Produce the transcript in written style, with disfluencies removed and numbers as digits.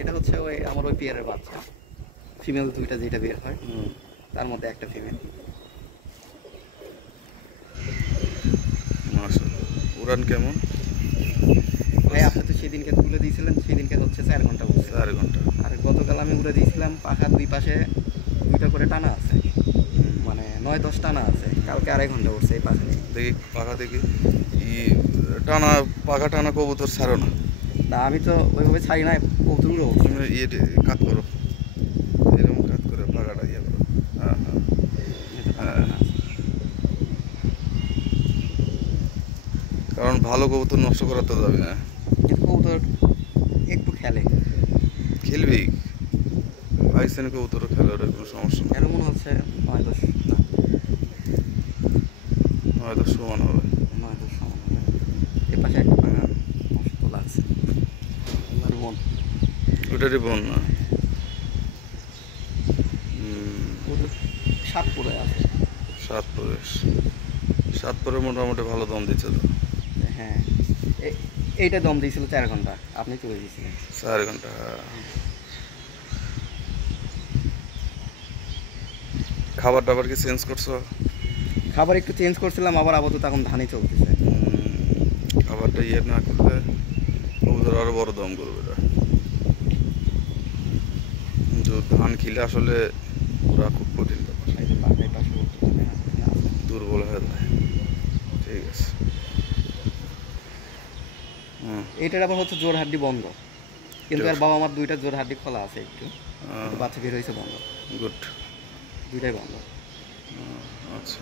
এটা হচ্ছে ওই আমার ওই পেয়ারের বাচ্চা, ফিমেল দুইটা যেটা বের হয় তার মধ্যে একটা ফিমেল। মাশাআল্লাহ। উড়ান কেমন ভাই? আপনি তো সেদিনকে তুলে দিয়েছিলেন, সেদিনকে হচ্ছে 4 ঘন্টা উঠছে। 4 ঘন্টা। আর গতকাল আমি উড়ে দিয়েছিলাম, পাখার দুই পাশে দুইটা করে টানা আছে, মানে 9-10 টানা আছে। কালকে 2.5 ঘন্টা উঠছে এই পাখা নিয়ে। দেখি পাখা দেখি। ই টানা পাখা টানা কবুতর ছাড়ো না, না আমি তো ওইভাবে ছাড়ি না, কবুতর উড়ে উঠছে। তুমি ইয়ে কাত করো, এরকম কাত করে পাখাটা ইয়ে করো। হ্যাঁ হ্যাঁ এই তো টানা হ্যাঁ। টানা আছে। কারণ ভালো কবুতর নষ্ট করা তো যাবে না। কিন্তু কবুতর একটু খেলে, খেলবি পাকিস্তানি কবুতর খেলে, ওটা কোনো সমস্যা না, এর মনে হচ্ছে 9-10 না, হয়তো সমান হবে। 9-10 সমান হবে। এ পাশে একটা পাখা নষ্ট লাগছে। আমার মন ওটারই বোন না। কবুতর সাপ পড়ে আছে। সাতপুরে মোটামুটি ভালো দম দিচ্ছে তো। হ্যাঁ, এইটা দম দিয়েছিল 4 ঘন্টা, আপনি চলে দিয়েছিলেন। 4 ঘন্টা, হ্যাঁ। খাবার টাবার কি চেঞ্জ করছো? খাবার একটু চেঞ্জ করছিলাম, আবার আপাতত এখন ধানই চলতেছে। খাবারটা ইয়ে না করলে কবুতর আরো বড় দম করবে এটা। কিন্তু ধান খেলে আসলে ওরা খুব কঠিন ব্যাপার, এই যে পাখায় পাশে উঠতেছে, হ্যাঁ, দুর্বল হয়ে যায়। ঠিক আছে। এইটার আবার হচ্ছে জোর হাড্ডি বন্ধ, কিন্তু আর বাবা আমার দুইটা জোর হাড্ডি খোলা আছে একটু, কিন্তু বাচ্চা বের হয়েছে বন্ধ, গুড। দুইটাই বন্ধ। আচ্ছা।